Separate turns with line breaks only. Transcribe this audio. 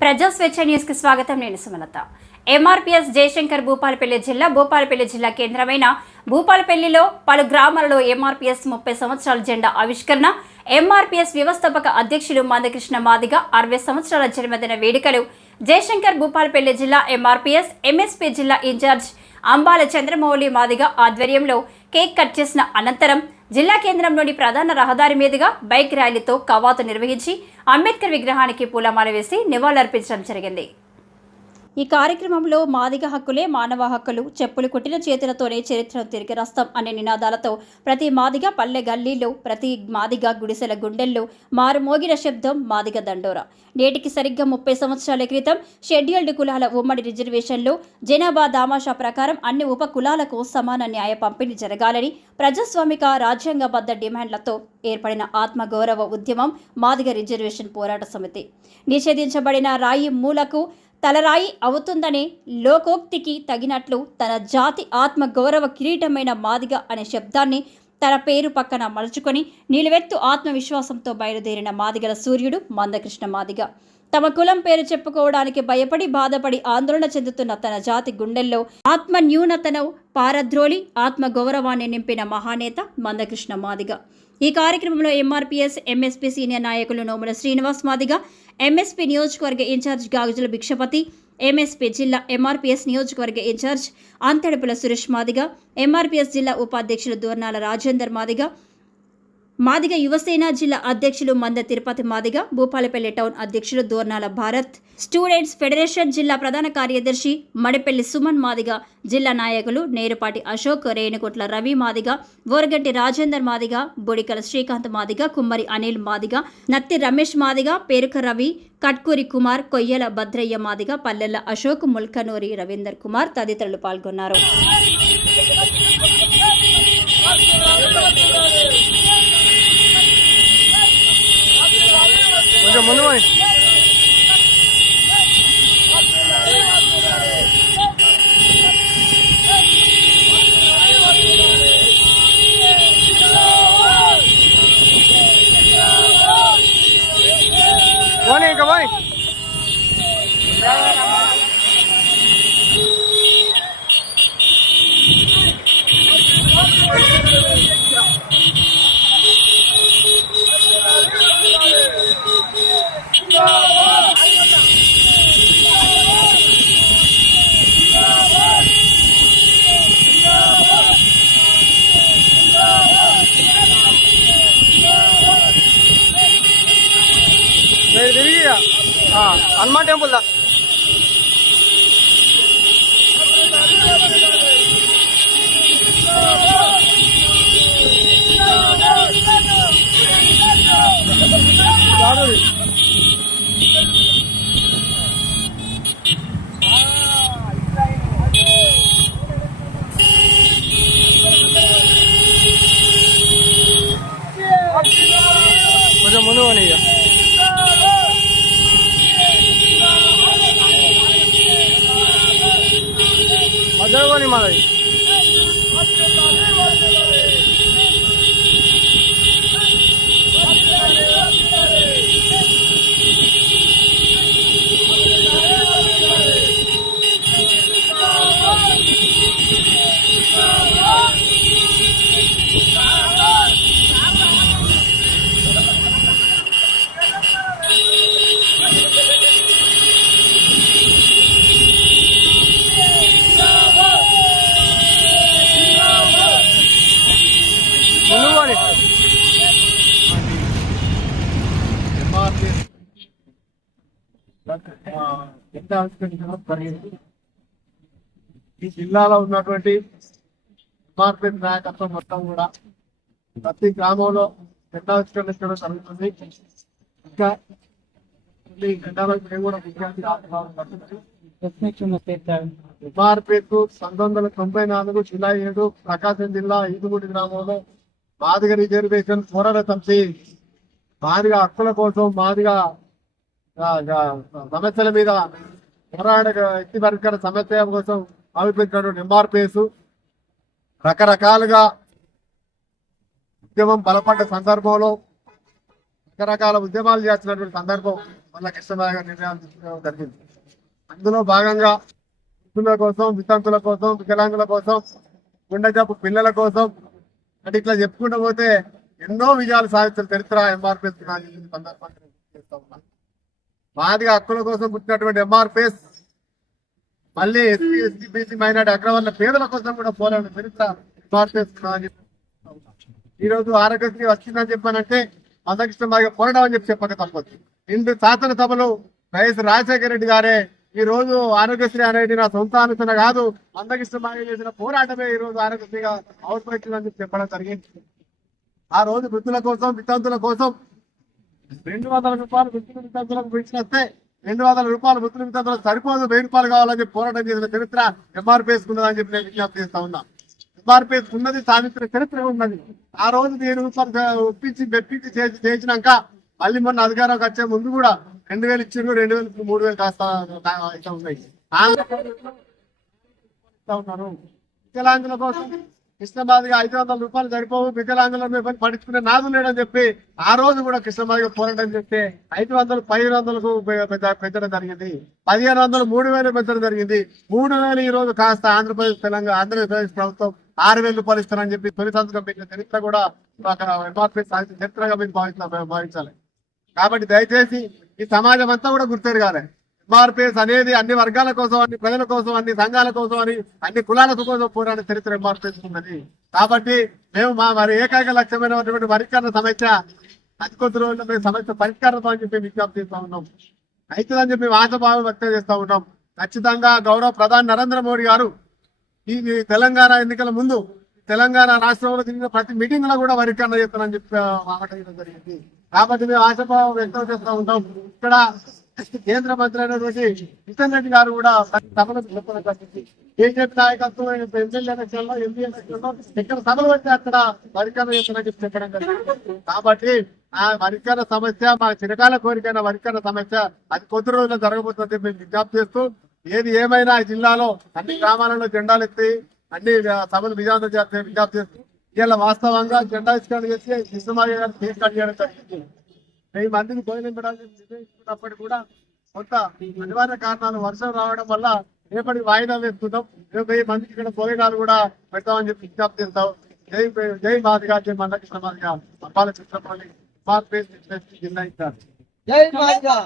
ప్రజా స్వేచ్ఛ న్యూస్కి స్వాగతం. నేను సుమలత. ఎంఆర్పీఎస్ జయశంకర్ భూపాలపల్లి జిల్లా భూపాలపల్లి జిల్లా కేంద్రమైన భూపాలపల్లిలో పలు గ్రామాలలో ఎంఆర్పీఎస్ ముప్పై సంవత్సరాల జెండా ఆవిష్కరణ ఎంఆర్పీఎస్ వ్యవస్థాపక అధ్యక్షులు మందకృష్ణ మాదిగ అరవై సంవత్సరాల జన్మదిన వేడుకలు జయశంకర్ భూపాలపల్లి జిల్లా ఎంఆర్పీఎస్ ఎంఎస్పీ జిల్లా ఇన్ఛార్జ్ అంబాల చంద్రమౌళి మాదిగ ఆధ్వర్యంలో కేక్ కట్ చేసిన అనంతరం జిల్లా కేంద్రంలోని ప్రధాన రహదారి మీదుగా బైక్ ర్యాలీతో కవాతు నిర్వహించి అంబేద్కర్ విగ్రహానికి పూలమాల వేసి నివాళులర్పించడం జరిగింది. ఈ కార్యక్రమంలో మాదిగ హక్కులే మానవ హక్కులు చెప్పులు కొట్టిన చేతులతోనే చరిత్రను తిరిగి రాస్తాం అనే నినాదాలతో ప్రతి మాదిగ పల్లె గల్లీలో ప్రతి మాదిగ గుడిసెల గుండెల్లో మారుమోగిన శబ్దం మాదిగ దండోరా. నేటికి సరిగ్గా ముప్పై సంవత్సరాల క్రితం షెడ్యూల్డ్ కులాల ఉమ్మడి రిజర్వేషన్లో జనాభా దామాషా ప్రకారం అన్ని ఉప కులాలకు సమాన న్యాయ పంపిణీ జరగాలని ప్రజాస్వామిక రాజ్యాంగబద్ధ డిమాండ్లతో ఏర్పడిన ఆత్మగౌరవ ఉద్యమం మాదిగ రిజర్వేషన్ పోరాట సమితి. నిషేధించబడిన రాయి మూలకు తలరాయి అవుతుందనే లోకోక్తికి తగినట్లు తన జాతి ఆత్మ గౌరవ కిరీటమైన మాదిగ అనే శబ్దాన్ని తన పేరు పక్కన మలుచుకొని నిలువెత్తు ఆత్మవిశ్వాసంతో బయలుదేరిన మాదిగల సూర్యుడు మందకృష్ణ మాదిగ. తమ కులం పేరు చెప్పుకోవడానికి భయపడి బాధపడి ఆందోళన చెందుతున్న తన జాతి గుండెల్లో ఆత్మ న్యూనతను పారద్రోలి ఆత్మ గౌరవాన్ని నింపిన మహానేత మందకృష్ణ మాదిగ. ఈ కార్యక్రమంలో ఎంఆర్పీఎస్ ఎంఎస్పీ సీనియర్ నాయకులు నోముల శ్రీనివాస్ మాదిగ ఎంఎస్పీ నియోజకవర్గ ఇన్ఛార్జ్ గాజుల భిక్షపతి ఎంఎస్పీ జిల్లా ఎంఆర్పీఎస్ నియోజకవర్గ ఇన్ఛార్జ్ అంతడుపుల సురేష్ మాదిగ ఎంఆర్పీఎస్ జిల్లా ఉపాధ్యక్షులు దూర్నాల రాజేందర్ మాదిగ మాదిగ యువసేన జిల్లా అధ్యక్షులు మంద తిరుపతి మాదిగ భూపాలపల్లి టౌన్ అధ్యక్షులు దోర్నాల భారత్ స్టూడెంట్స్ ఫెడరేషన్ జిల్లా ప్రధాన కార్యదర్శి మడిపల్లి సుమన్ మాదిగ జిల్లా నాయకులు నేరుపాటి అశోక్ రేణుకుట్ల రవి మాదిగ ఓరగంటి రాజేందర్ మాదిగ బొడికల శ్రీకాంత్ మాదిగ కుమ్మరి అనిల్ మాదిగ నత్తి రమేష్ మాదిగ పేరుక రవి కట్కూరి కుమార్ కొయ్యల భద్రయ్య మాదిగ పల్లెల అశోక్ ముల్కనూరి రవీందర్ కుమార్ తదితరులు పాల్గొన్నారు.
హనుమాన్ టెంపుల్ దా
ఈ జిల్లాలో ఉన్నటువంటి ఎంఆర్పీ నాయకత్వం మొత్తం కూడా ప్రతి గ్రామంలో జెండావిష్కరించడం జరుగుతుంది. ఇంకా విద్యార్థి ఎంఆర్పీకు పంతొమ్మిది వందల తొంభై నాలుగు జూలై ఏడు ప్రకాశం జిల్లా ఈదుగుడి గ్రామంలో మాదిగ రిజర్వేషన్ పోరాట సమితి మాదిగా హక్కుల కోసం మాదిగా సమస్యల మీద పోరాడ వ్యక్తి వర్గ సమస్య కోసం ఆవిర్భించినటువంటి ఎంఆర్పిఎస్ రకరకాలుగా ఉద్యమం బలపడ్డ సందర్భంలో రకరకాల ఉద్యమాలు చేస్తున్నటువంటి సందర్భం మళ్ళా కృష్ణబాబు గారు నిర్ణయాలు తీసుకోవడం జరిగింది. అందులో భాగంగా వృద్ధుల కోసం వితంతుల కోసం వికలాంగుల కోసం గుండెజబ్బు పిల్లల కోసం అంటే ఇట్లా చెప్పుకుంటూ పోతే ఎన్నో విజయాలు సాధించిన చరిత్ర ఎంఆర్పిఎస్ సందర్భంగా నేను చేస్తా ఉన్నాను మాదిగా హక్కుల కోసం పుట్టినటువంటి ఎంఆర్పిఎస్ మళ్ళీ ఎస్సీ ఎస్టీ బీసీ మైనార్టీ అగ్రవర్ణ పేదల కోసం కూడా పోరాడు చరిత్ర ఎంఆర్పిఎస్ ఈ రోజు ఆరోగ్యశ్రీ వచ్చిందని చెప్పానంటే మందకృష్ణ బాగా పోరాటం అని చెప్పి చెప్పక తప్పదు. ఇందు శాసనసభలు వైఎస్ రాజశేఖర రెడ్డి గారే ఈ రోజు ఆరోగ్యశ్రీ అనేది నా సొంత ఆలోచన కాదు మందకృష్ణ బాగా చేసిన పోరాటమే ఈ రోజు ఆరోగ్యశ్రీగా అవసరం చెప్పి చెప్పడం జరిగింది. ఆ రోజు వృద్ధుల కోసం వితంతుల కోసం రెండు వందల రూపాయలు వృద్ధుల వితంతులకు పెంచినస్తే రెండు వందల రూపాయలు వృద్ధుల వితంతులకు సరిపోదు వెయ్యి రూపాయలు కావాలని పోరాటం చేసిన చరిత్ర ఎంఆర్పీఎస్ ఉన్నదని చెప్పి నేను విజ్ఞప్తి చేస్తా ఉన్నా. ఎంఆర్పీఎస్ ఉన్నది సాధించిన చరిత్ర ఉన్నది. ఆ రోజు వెయ్యి రూపాయలు ఒప్పించి మెప్పించి చేసి చేసినాక మళ్ళీ మొన్న అధికారంకి వచ్చే ముందు కూడా రెండు వేలు ఇచ్చిండ్రు రెండు వేలు మూడు వేలు కాస్త అయితే ఉన్నాయి. ఉన్నారు. వికలాంగుల కోసం కృష్ణబాదిగా ఐదు వందల రూపాయలు సరిపోవు వికలాంగుల మీద పడుచుకునే నాదు లేడని చెప్పి ఆ రోజు కూడా కృష్ణబాదిగా పోరాటం చేస్తే ఐదు వందలు పదిహేను వందలకు పెంచడం జరిగింది. పదిహేను వందలు మూడు వేలు పెంచడం జరిగింది. మూడు వేలు ఈ రోజు కాస్త ఆంధ్రప్రదేశ్ తెలంగాణ ఆంధ్రప్రదేశ్ ప్రభుత్వం ఆరు వేలు రూపాయలు ఇస్తారని చెప్పి తొలి సంతకం పెట్టిన చరిత్ర కూడా అక్కడ సాధించిన చరిత్రగా మేము భావించాలి. కాబట్టి దయచేసి ఈ సమాజం అంతా కూడా గుర్తెరగాలి. ఎంఆర్పిఎస్ అనేది అన్ని వర్గాల కోసం అన్ని ప్రజల కోసం అన్ని సంఘాల కోసం అని అన్ని కులాల కోసం పోరాడే చరిత్ర ఎంఆర్పిఎస్ ఉన్నది. కాబట్టి మేము మా మరి ఏకైక లక్ష్యమైనటువంటి వరికరణ సమస్య అతి కొద్ది రోజుల్లో మేము సమస్య పరిష్కారం అని చెప్పి విజ్ఞప్తి చేస్తా ఉన్నాం. అవుతుందని చెప్పి మేము ఆశాభావం వ్యక్తం చేస్తా ఉన్నాం. ఖచ్చితంగా గౌరవ ప్రధాని నరేంద్ర మోడీ గారు ఈ తెలంగాణ ఎన్నికల ముందు తెలంగాణ రాష్ట్రంలో తిరిగిన ప్రతి మీటింగ్లో కూడా వరికరణ చేస్తానని చెప్పి మాట్లాడడం జరిగింది. కాబట్టి మేము ఆశాభావం వ్యక్తం చేస్తూ ఉంటాం ఇక్కడ కేంద్ర మంత్రి అయినటువంటి కిషన్ రెడ్డి గారు కూడా ప్రతి సభలో చెప్పడం జరిగింది బీజేపీ నాయకత్వం ఎమ్మెల్యే ఎలక్షన్లో ఎంపీ ఎలక్షన్లో సభలు పెట్టి అక్కడ వరికర చేస్తానని చెప్పడం జరిగింది కాబట్టి ఆ వరికర సమస్య మా చిరకాల కోరికైన వరికర సమస్య అది కొద్ది రోజుల్లో జరగబోతుంది మేము విజ్ఞప్తి చేస్తూ ఏది ఏమైనా జిల్లాలో అన్ని గ్రామాలలో జెండాలు ఎత్తి అన్ని సభలు విజయవంతం చేస్తే విజ్ఞప్తి చేస్తూ ఇలా వాస్తవంగా జెండా ఇస్కాన్ చేసి కృష్ణమాయ గారు కేసు చేయడం జరిగింది. వెయ్యి మందిని భోజనం పెట్టాలని నిర్ణయించుకున్నప్పటికీ కూడా కొంత అనివార్య కారణాలు వర్షం రావడం వల్ల రేపటి వాయిదా వేసుకుంటాం రేపు వెయ్యి మందికి ఇక్కడ భోజనాలు కూడా పెడతామని చెప్పి విజ్ఞప్తి చేస్తాం. జై జై మాదిగా జై మందకృష్ణ మాదిగా. అప్పాల చిత్రపల్లి మార్పేసి జిల్లా ఇచ్చారు
జై మాదిగా.